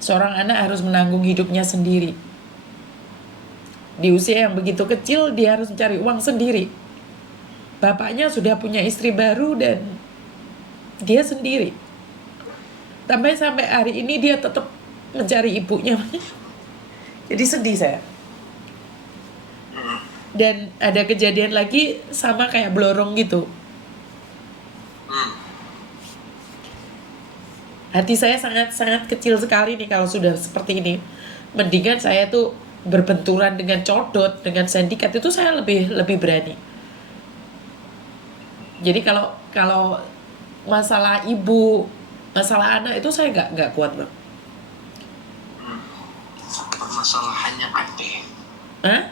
Seorang anak harus menanggung hidupnya sendiri. Di usia yang begitu kecil, dia harus mencari uang sendiri. Bapaknya sudah punya istri baru dan dia sendiri. Sampai hari ini dia tetap mencari ibunya. Jadi sedih saya. Dan ada kejadian lagi sama kayak Blorong gitu. Hati saya sangat kecil sekali nih kalau sudah seperti ini. Mendingan saya tuh berbenturan dengan codot, dengan sindikat, itu saya lebih berani. Jadi kalau masalah ibu, masalah anak itu saya nggak kuat, Bang. Permasalahannya apa? Hah?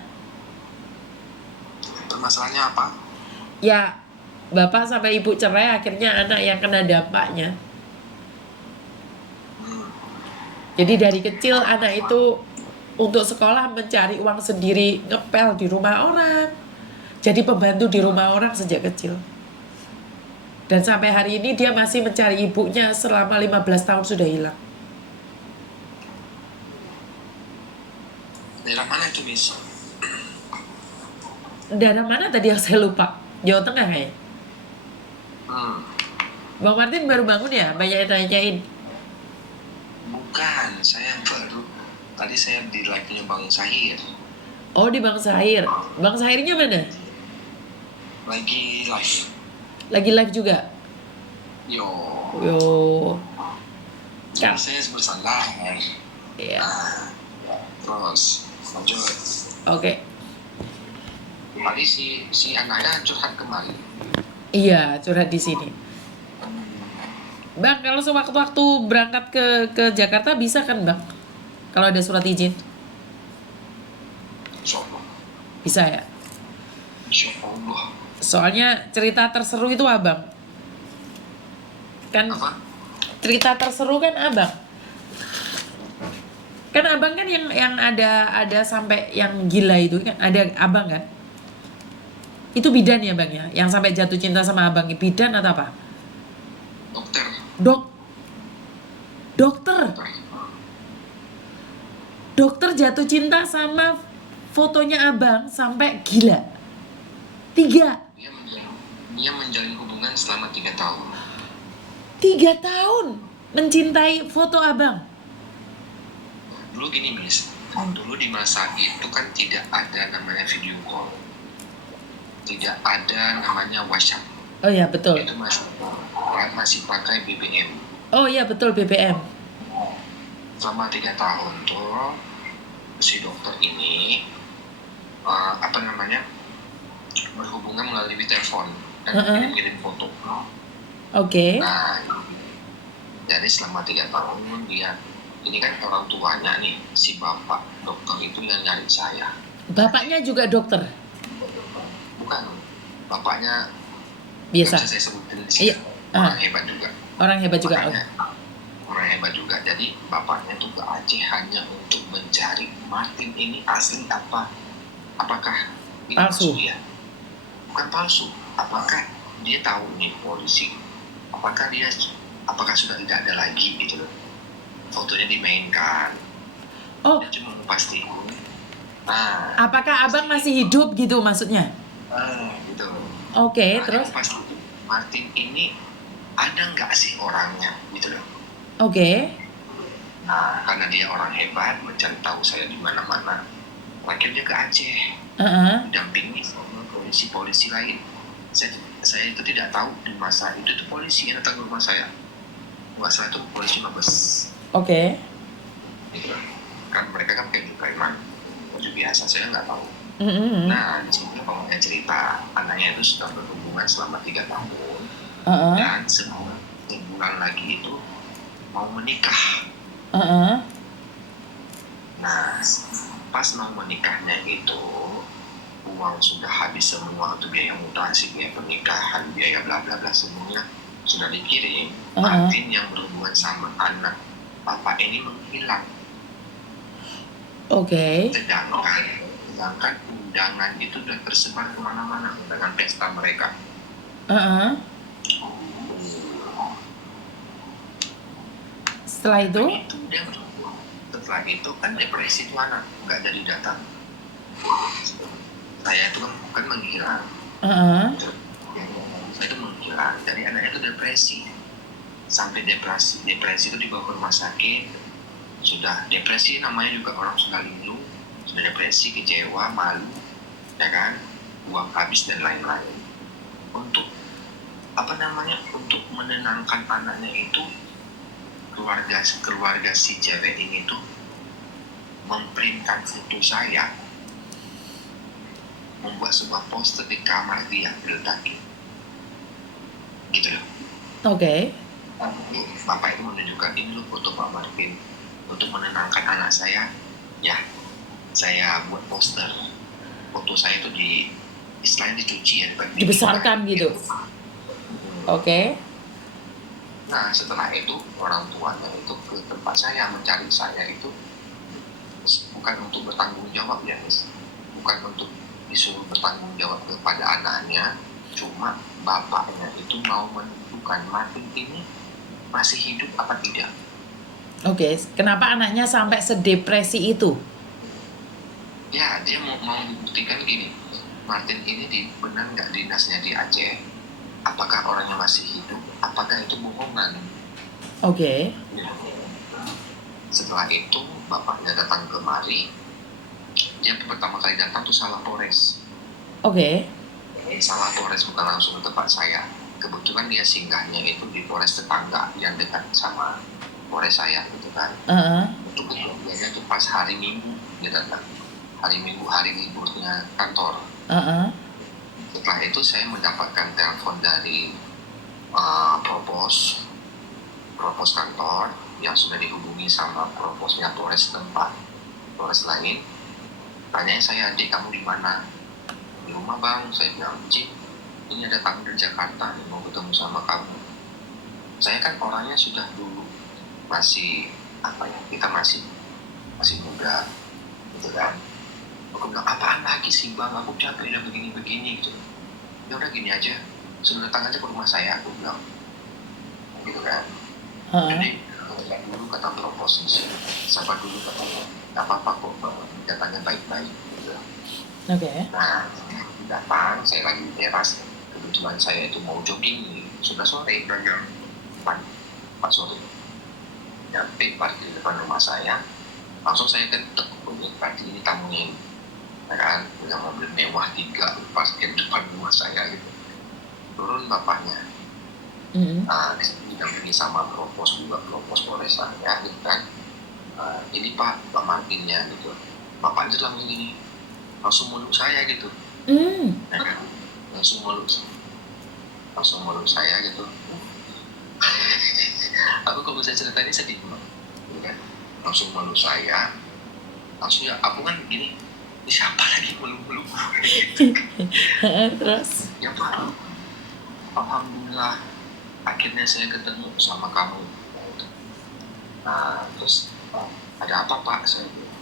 Permasalahannya apa? Ya, bapak sampai ibu cerai, akhirnya anak yang kena dampaknya. Jadi dari kecil anak itu untuk sekolah mencari uang sendiri, ngepel di rumah orang. Jadi pembantu di rumah orang sejak kecil. Dan sampai hari ini dia masih mencari ibunya selama 15 tahun sudah hilang. Daerah mana itu, Miss? Daerah mana tadi yang saya lupa? Jawa Tengah ya? Bang Martin baru bangun ya? Banyak yang tanyain. Bukan, saya baru. Tadi saya di live-nya Bang Sahir. Oh, di Bang Sahir. Bang Sahirnya mana? Lagi live. Lagi live juga? Yo. Ya. Saya bersalah. Iya. Terus lanjut. Oke. Tadi si anaknya curhat kemarin. Iya, curhat di sini. Bang, kalau sewaktu-waktu berangkat ke Jakarta bisa kan, Bang? Kalau ada surat izin? Insyaallah. Bisa ya? Insyaallah. Soalnya cerita terseru itu Abang. Kan Apa? cerita terseru kan Abang. Kan Abang kan yang ada sampai yang gila itu kan ada Abang kan? Itu bidan ya, Bang ya? Yang sampai jatuh cinta sama Abang, bidan atau apa? Dokter jatuh cinta sama fotonya Abang sampai gila. 3. Dia menjalin hubungan selama 3 tahun. 3 tahun mencintai foto Abang. Dulu gini, Miss. Dulu di masa itu kan tidak ada namanya video call. Tidak ada namanya WhatsApp. Oh ya, betul. Itu masih pakai BBM. Oh iya, betul, BBM. Selama 3 tahun tuh si dokter ini berhubungan melalui telepon dan kirim foto. Oke. Nah, jadi selama 3 tahun dia ini kan orang tuanya nih, si bapak dokter itu yang nyari saya. Bapaknya juga dokter? Bukan, bapaknya biasa. Saya sebutin di sini. Orang hebat juga. Orang hebat juga. Orang hebat juga. Jadi bapaknya tuh ke Aceh hanya untuk mencari Martin ini asli apa? Apakah ini palsu? Dia? Bukan palsu. Apakah dia tahu nih polisi? Apakah sudah tidak ada lagi gitu loh? Fotonya dimainkan. Oh. Dia cuma pastiin. Nah, apakah Abang masih hidup gitu maksudnya? Gitu. Oke, terus? Martin ini ada nggak sih orangnya gitu loh? Oke. Nah, karena dia orang hebat, mencari tahu saya di mana-mana. Akhirnya ke Aceh, didampingi sama polisi-polisi lain. Saya itu tidak tahu di masa itu tuh polisi yang datang ke rumah saya. Nggak salah itu polisi Mabes. Oke. Gitu kan mereka kan kayak preman, baju biasa, saya nggak tahu. Nah, di sini bapaknya cerita anaknya itu sudah berhubungan selama 3 tahun dan sebulan lagi itu mau menikah. Nah, pas mau menikahnya itu uang sudah habis semua untuk biaya mutasi, biaya pernikahan, biaya bla bla bla semuanya sudah dikirim. Martin yang berhubungan sama anak bapak ini menghilang. Oke. Sedangkan undangan itu sudah tersebar kemana-mana, undangan pesta mereka. Setelah itu? setelah itu kan depresi tuh anak, nggak jadi datang. Saya itu kan menghilang. Saya itu menghilang, jadi anaknya itu depresi. Sampai depresi itu dibawa ke rumah sakit. Sudah depresi namanya juga orang sudah linglung, sudah depresi, kecewa, malu, ya kan, uang habis dan lain-lain. Untuk untuk menenangkan anaknya itu, keluarga si cewek ini tuh memprintkan foto saya, membuat sebuah poster di kamar dia, diletakin gitu loh. Oke. Bapak itu menunjukkan, ini loh foto Pak Martin, untuk menenangkan anak saya. Ya, saya buat poster foto saya itu istilahnya dicuci ya, dibesarkan gitu. Oke. Nah, setelah itu orang tuanya itu ke tempat saya, mencari saya itu bukan untuk bertanggung jawab ya, bukan untuk disuruh bertanggung jawab kepada anaknya, cuma bapaknya itu mau menentukan Martin ini masih hidup apa tidak. Oke, kenapa anaknya sampai sedepresi itu? Ya, dia mau membuktikan gini, Martin ini benar nggak dinasnya di Aceh, apakah orangnya masih hidup, apakah itu bohongan. Oke. Setelah itu bapaknya datang kemari, dia pertama kali datang tuh salah Polres. Oke. Salah Polres, bukan langsung ke tempat saya. Kebetulan dia singgahnya itu di Polres tetangga yang dekat sama Polres saya gitu kan. Itu kejadiannya tuh pas hari Minggu dia datang. Hari Minggu, hari liburnya kantor. Setelah itu saya mendapatkan telepon dari propos kantor yang sudah dihubungi sama proposnya Polres tempat, Polres lain. Tanya saya, "Adik, kamu di mana?" "Di rumah bang." Saya bilang, "Cik, ini ada tamu dari Jakarta yang mau ketemu sama kamu." Saya kan orangnya sudah dulu masih kita masih muda gitu kan. Aku bilang, "Apaan lagi sih bang, aku capek udah begini gitu." "Ya udah gini aja, suruh datang aja ke rumah saya," aku bilang gitu kan. Jadi dulu kata proposisi, sabar dulu katanya, nggak apa-apa kok bang, datangnya baik-baik gitu. Nah, datang, saya lagi di teras, kebetulan saya itu mau jogging, sudah sore, udah jam 4 sore. Nyampe parkir di depan rumah saya, langsung saya ketuk, berarti ini tamunya ini, kan, punya mobil mewah 3 parkir depan rumah saya gitu. Turun bapaknya, didampingi sama propos Polres saya gitu kan. Ini Pak Martinnya gitu. Bapaknya langsung meluk saya gitu. Ya kan? Langsung meluk saya gitu. Aku kok bisa cerita ini sedih banget gitu kan. Langsung meluk saya, langsung ya aku kan gini, ini siapa lagi meluk-meluk Terus? Ya Pak, alhamdulillah akhirnya saya ketemu sama kamu. Nah, terus ada apa Pak? Saya bilang.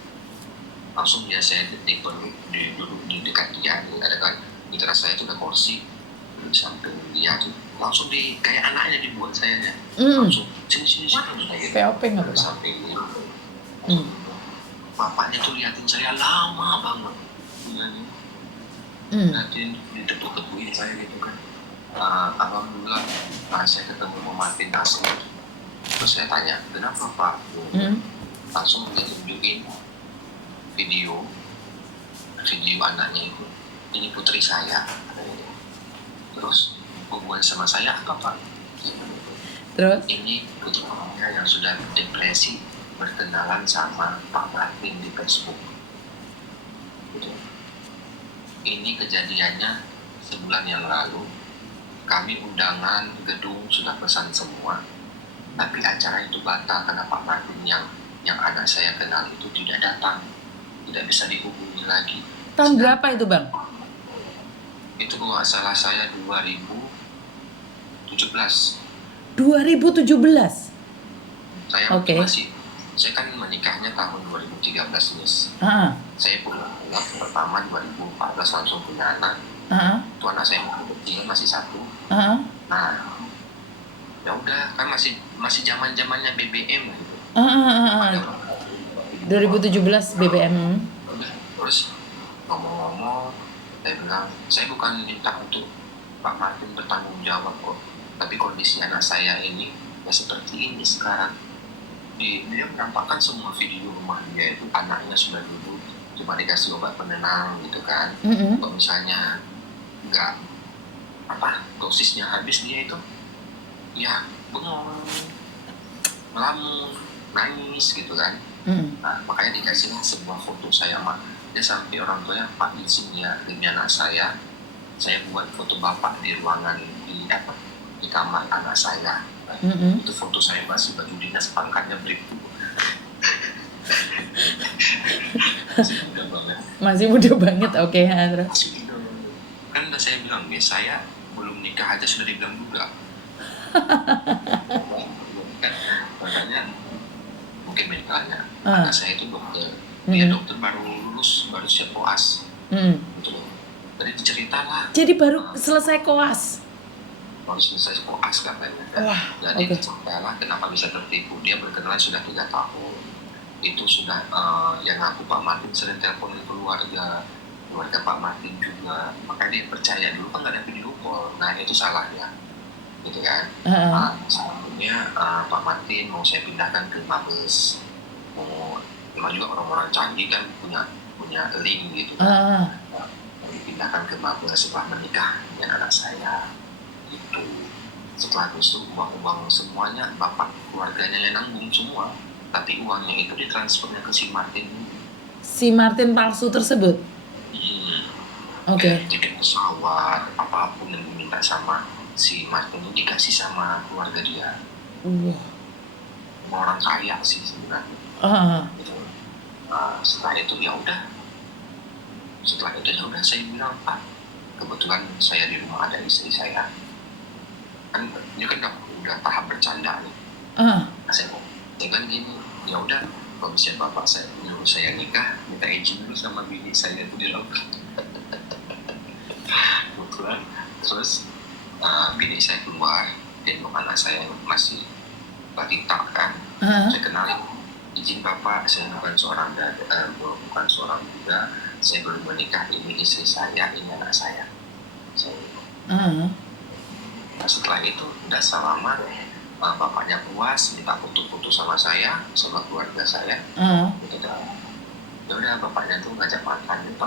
Langsung dia saya duduk di dekat dia, ada kan di teras saya itu ada kursi di samping dia tuh, langsung kayak anaknya dibuat saya ya. Langsung sini POP nggak di samping dia. Bapaknya tuh liatin saya lama banget, liatin ditepuk-tepukin saya gitu kan. Alhamdulillah saya ketemu Martin asli. Terus saya tanya, "Kenapa Pak?" Langsung ditunjukin video anaknya itu, "Ini putri saya." Terus hubungan sama saya apa Pak? Terus? "Ini putrinya yang sudah depresi berkenalan sama Pak Martin di Facebook." Gitu. Ini kejadiannya sebulan yang lalu. Kami undangan gedung sudah pesan semua, tapi acara itu batal karena Pak Martin yang anak saya kenal itu tidak datang, tidak bisa dihubungi lagi. Tahun berapa itu Bang? Itu kalau salah saya 2017. 2017? Saya saya kan menikahnya tahun 2013 nih. Saya pulang pertama 2014 langsung punya anak. Itu anak saya masih 1. Nah, ya udah kan masih zamannya BBM gitu. 2017 BBM. Terus ngomong-ngomong, saya bilang, saya bukan minta untuk Pak Martin bertanggung jawab kok, tapi kondisi anak saya ini ya seperti ini sekarang. Dia menampakkan semua video rumahnya itu anaknya sudah duduk cuma dikasih obat penenang gitu kan. Kalau misalnya nggak dosisnya habis, dia itu ya bengong, melamun, nangis gitu kan. Nah, makanya dikasih sebuah foto saya mah, dia sampai orang tuanya, Pak izin ya demi anak saya buat foto bapak di ruangan di kamar anak saya. Itu foto saya masih baju dinas, pangkatnya bribtu. Masih muda banget, oke. Terus kan udah saya bilang nih, saya belum nikah aja sudah dibilang duda. Makanya mungkin mentalnya anak saya itu dokter, dia dokter baru lulus, baru siap koas, gitu loh. Jadi diceritalah. Jadi baru selesai koas. Baru selesai koas katanya. Jadi diceritalah kenapa bisa tertipu. Dia berkenalan sudah 3 tahun. Itu sudah yang aku Pak Martin sering teleponin keluarga Pak Martin juga. Makanya dia percaya, dulu kan nggak ada video call. Nah itu salahnya, gitu kan. Selanjutnya Pak Martin mau saya pindahkan ke Mabes. Memang juga orang-orang canggih kan punya link gitu kan. Dipindahkan ke Mabes setelah menikah dengan anak saya. Itu setelah itu uang semuanya bapak keluarganya yang nanggung semua, tapi uangnya itu ditransfernya ke si Martin palsu tersebut. Tiket pesawat, apapun yang diminta sama si Martin itu dikasih sama keluarga dia. Orang kaya sih sebenarnya. Setelah itu ya udah saya bilang, Pak, kebetulan saya di rumah ada istri saya, kan dia kan udah tahap bercanda nih. Saya kan gini, ya udah kalau misalnya bapak saya menyuruh saya nikah, minta izin dulu sama bini saya itu di laut. Kebetulan terus bini saya keluar, gendong anak saya masih balita kan. Saya kenalin, izin bapak, saya bukan seorang muda, saya baru menikah, ini istri saya, ini anak saya. Nah, setelah itu udah salaman, bapaknya puas, minta foto-foto sama saya, sama keluarga saya. Udah bapaknya tuh ngajak makan, Pak.